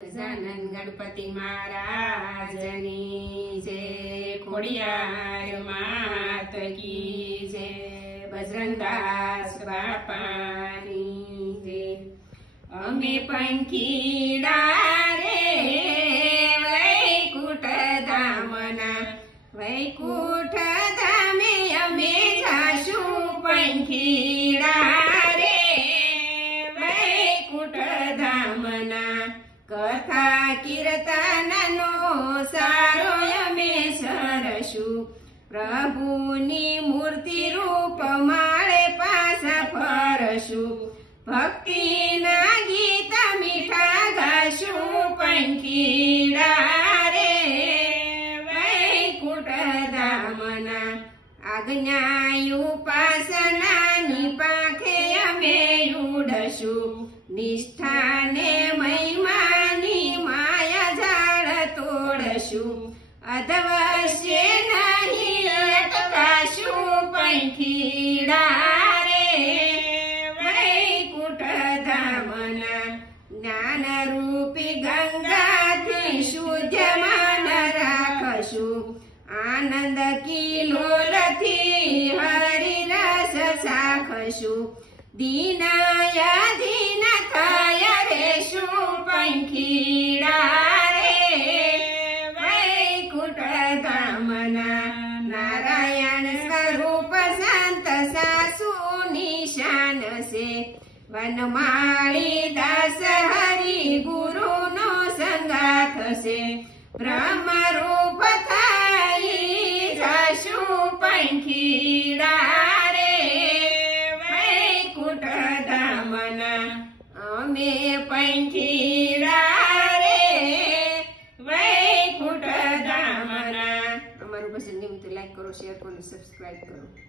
गजानन गणपति महाराजनी जय, खोडियार मात की जय, बजरंगदास बापानी जय। अमे पंखीड़ा रे वैकुंठ धामना, वैकुंठ धामे अमे जाशु पंखीड़ा रे वैकुंठ धामना। कथा कीर्तननो सारो अमे सरशु, प्रभुनी मूर्ति रूप माळे पासा फरशु। भक्तिना गीत मीठा गाशु पंखीड़ा रे वैकुंठ धामना। आज्ञा उपासनानी पाखे अमे उडशु, निष्ठाने महिमानी माया झाड़ तोड़शु। अधवश्य नहीं अटकाशु पंखीड़ा रे वैकुंठ धामना। ज्ञान रूपी गंगाथी शुद्धमान राखशु, आनंद की लोलथी हरि रस साखशु। दीनाया दीन थाय रेशु पंखीड़ा रे वैकुंठ धामना। नारायण स्वरूप संत सासु निशान से, वनमाली दास हरि गुरु नो संगाथ से। ब्रह्म रूप थाई जाशु पंखीड़ा रे वैकुंठ धामना। अमे पंखीड़ा रे वैकुंठ धामना। अमरु पसंद नहीं तो लाइक करो, शेयर करो, सब्सक्राइब करो।